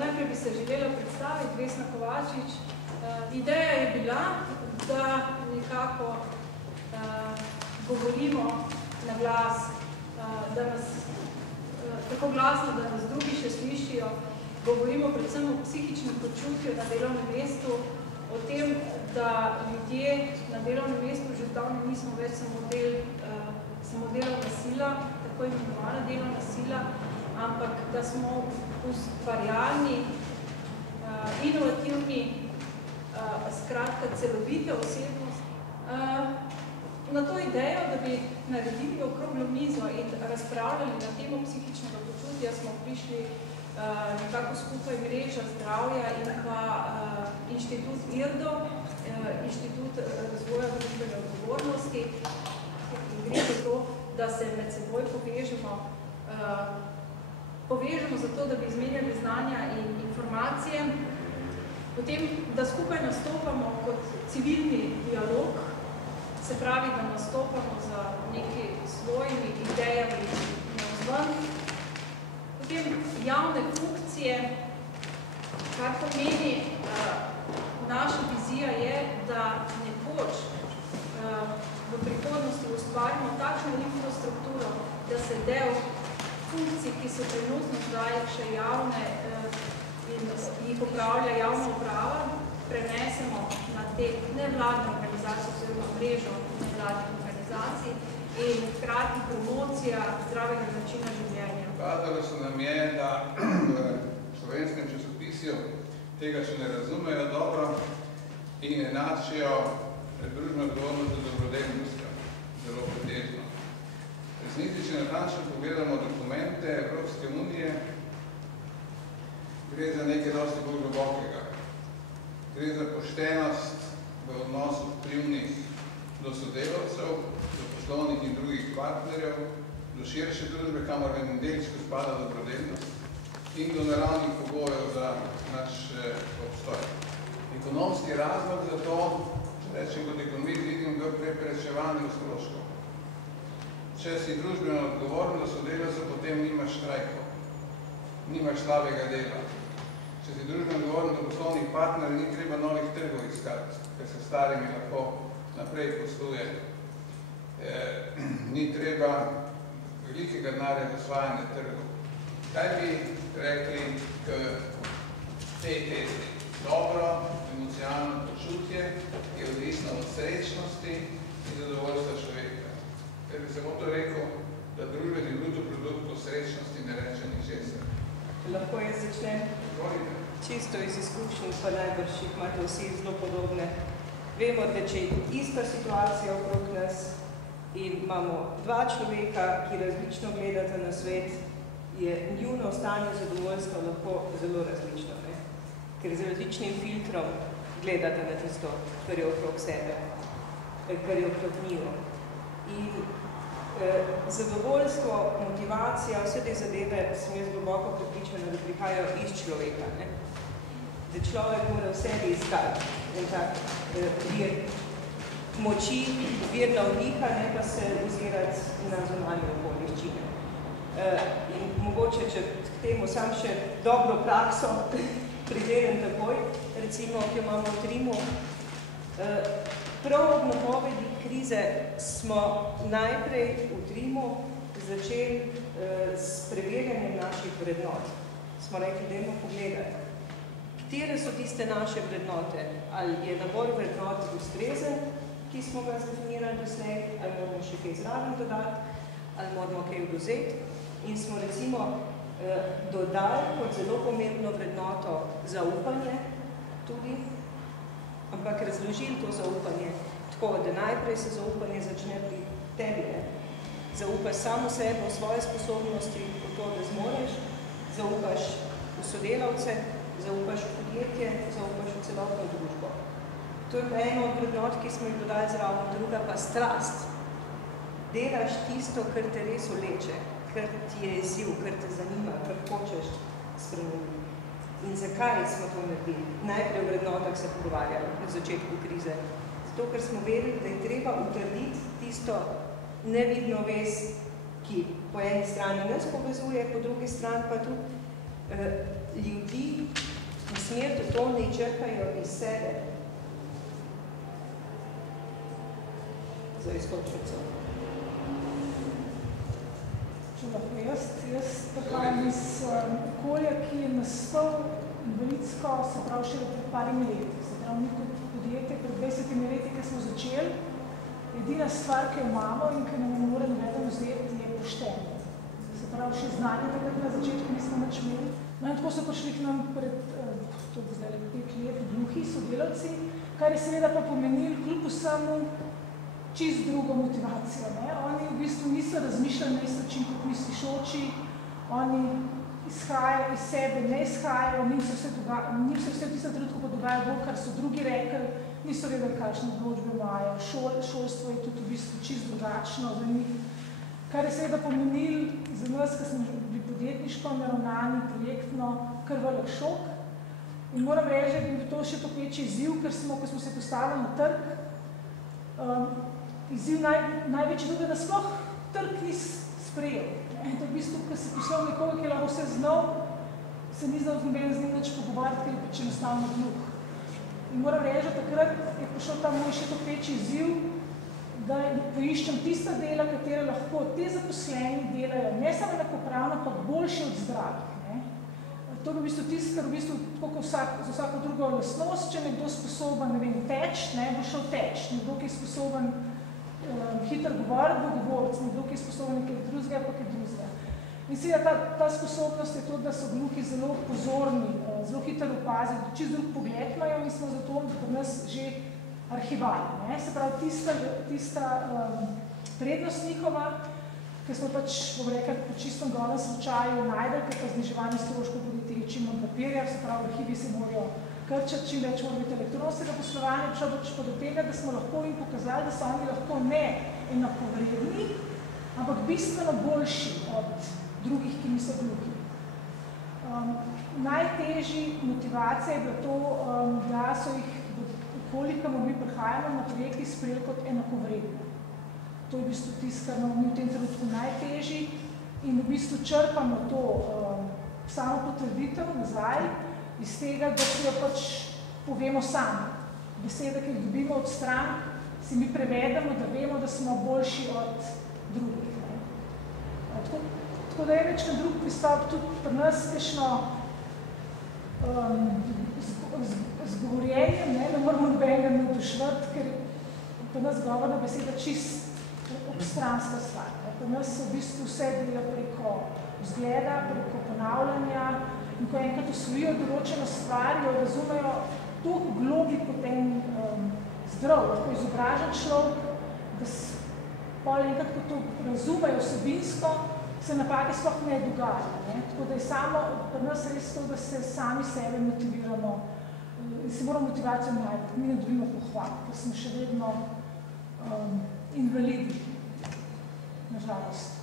Najprej bi se želela predstaviti, Vesna Kovačič. Ideja je bila, da nekako govorimo na glas, da nas tako glasno, da nas drugi še slišijo. Govorimo predvsem o psihičnem počutju na delovnem mestu, o tem, da ljudje na delovnem mestu že zdavno nismo več samo delovna sila, tako imenovana delovna sila, ampak da smo ustvarjalni, inovativni, skratka celovita osebnost. Na to idejo, da bi naredili okroglo mizo in razpravljali na temo psihičnega počutja, smo prišli nekako skupaj Mreža zdravja in pa Inštitut IRDO, Inštitut razvoja družbene odgovornosti. Gre za to, da se med seboj povežemo zato, da bi izmenjali znanja in informacije, potem, da skupaj nastopamo kot civilni dialog, se pravi, da nastopamo za neki svojimi idejami navzven, potem javne funkcije, kar pomeni, naša vizija je, da nekoč v prihodnosti ustvarimo takšno infrastrukturo, da se del funkcij, ki so trenutno zdaj še javne in jih upravlja javna uprava, prenesemo na te nevladne organizacije oziroma mrežo nevladnih organizacij in hkrati promocija zdravega načina življenja. Kazalo se nam je, da v slovenskem časopisju tega še ne razumejo dobro in enačijo družbeno odgovornost za dobrodelnost, zelo pretežno. Resnici, če natančno pogledamo dokumente Evropske unije, gre za nekaj dosti bolj globokega. Gre za poštenost v odnosu vplivnih do sodelavcev, do poslovnih in drugih partnerjev, do širše družbe, kamor v delčku spada dobrodelnost in do naravnih pogojev za naš obstoj. Ekonomski razlog za to, če rečem kot ekonomist, vidim ga preprečevanju stroškov. Če si družbeno odgovoren do sodelavcev, potem nimaš štrajkov, nimaš slabega dela. Če si družbeno odgovoren do poslovnih partnerjev, ni treba novih trgov iskati, ker se starimi lahko naprej posluje. Ni treba velikega denarja za osvajanje trgov. Kaj bi rekli k tej tezi? Dobro, emocionalno počutje je odvisno od srečnosti in zadovoljstva človeka. Ker bi samo to rekel, da družbeni bruto produkt po srečnosti ne reče ničesar. Lahko jaz začnem? Čisto iz izkušnji, pa najbrž jih imate vsi zelo podobne. Vemo, da če je ista situacija okrog nas in imamo dva človeka, ki različno gledata na svet, je njuno stanje zadovoljstva lahko zelo različno, ne? Ker z različnim filtrom gledate na tisto, kar je okrog sebe, kar je okrog njiju. In zadovoljstvo, motivacija, vse te zadeve sem jaz globoko prepričana, da prihajajo iz človeka, ne? Da človek mora v sebi iskati en tak vir moči, vir navdiha, ne pa se ozirati na zunanje okoliščine. In mogoče, če k temu sam še dobro prakso pridelem takoj, recimo, ki jo imamo v Trimu, prav od napovedi krize smo najprej v Trimu začeli s preverjanjem naših vrednot. Smo rekli, dajmo pogledati, katere so tiste naše vrednote, ali je nabor vrednot ustrezen, ki smo ga zdefinirali doslej, ali moramo še kaj zraven dodati, ali moramo kaj odvzeti. In smo recimo dodali kot zelo pomembno vrednoto zaupanje tudi, ampak razložili to zaupanje tako, da najprej se zaupanje začne pri tebi. Zaupaš samo sebe, v svoje sposobnosti, v to, da zmoreš, zaupaš v sodelavce, zaupaš v podjetje, zaupaš v celotno družbo. To je pa eno od vrednot, ki smo jih dodali zraven, druga pa strast. Delaš tisto, kar te res vleče, kar ti je izziv, kar te zanima, kar hočeš spremeniti. In zakaj smo to naredili? Najprej v vrednotah se pogovarjali v začetku krize. Zato, ker smo vedeli, da je treba utrditi tisto nevidno vez, ki po eni strani nas povezuje, po drugi strani pa tudi ljudi usmeriti v to, ne črpajo iz sebe za iztočnico. Če lahko jaz prihajam iz okolja, ki je nastal invalidsko, se pravi, še pred parimi leti. Se pravi, mi kot podjetje pred 20 leti, ki smo začeli, edina stvar, ki jo imamo in ki nam ne more nobeden vzeti, je poštenje. Se pravi, še znanje takrat na začetku nismo nič imeli. No in tako so prišli k nam pred 5 let gluhi sodelavci, kar je seveda pa pomenili kljub vsemu čist drugo motivacijo. Oni v bistvu niso razmišljali na isto čin kot mislišoči, oni izhajajo iz sebe, ne izhajajo, njim se vse v tistem trenutku pa dogaja bolj, kar so drugi rekli, niso vedeli, kakšne odločbe imajo. Šolstvo je tudi v bistvu čist drugačno za njih, kar je seveda pomenil za nas, ki smo bili podjetniško naravnani, projektno, kar velik šok. In moram reči, da je to še toliko večji izziv, ker ko smo se postavili na trg, izziv največji tudi, da sploh trg ni sprejel. In to v bistvu, ko se poslal nekoga, ki je lahko vse znal, se ni znal z njim nič pogovarjati, ker je pač enostavno gluh. In moram reči, da takrat je prišel ta moj še toliko večji izziv, da poiščem tista dela, katere lahko te zaposleni delajo, ne samo enakopravno, pa boljše od zdravih. To je v bistvu tisto, kar v bistvu, tako kot za vsako drugo lastnost, če nekdo sposoben, ne vem, teč, bo šel teč. Nekdo, ki je sposoben hitro govoriti, bo govoriti, nekdo, ki je sposoben nekaj drugega, pa kaj drugega. In seveda ta sposobnost je to, da so gluhi zelo pozorni, zelo hitro opazijo, čist drug pogled imajo in smo zato pri nas že arhivali. Se pravi, tista prednost njihova, ki smo pač, bom rekel, po čistom golem slučaju najdel, ker pa zniževanje stroškov podjetij čim manj papirja, se pravi, arhivi se morajo krčati, čim več mora biti elektronskega poslovanja, prišlo pač pa do tega, da smo lahko jim pokazali, da so oni lahko ne enakovredni, ampak bistveno boljši od drugih, ki niso gluhi. Najtežji motivacija je bilo to, da so jih, koliko mi prihajamo na projekti, sprejeli kot enakovredne. To je v bistvu tisto, kar nam v tem trenutku najtežji in v bistvu črpamo to samo potrditev nazaj iz tega, da si jo pač povemo sami. Besede, ki jih dobimo od strank, si mi prevedemo, da vemo, da smo boljši od drugih. Tako da je večkrat drug pristop tudi pri nas kakšno zgovorjenje, ne moramo nobenega nadušvati, ker pri nas govorna beseda čist obstranska stvar. Pri nas se v bistvu vse dela preko vzgleda, preko ponavljanja in ko enkrat osvojijo določeno stvar, jo razumejo toliko globlji kot en zdrav, lahko izobražen človek, da pol enkrat, ko to razumejo vsebinsko, se napake sploh ne dogaja. Tako da je samo pri nas res to, da se sami sebe motiviramo in se moramo motivacijo najti. Mi ne dobimo pohval, ker smo še vedno invalidi, nažalost.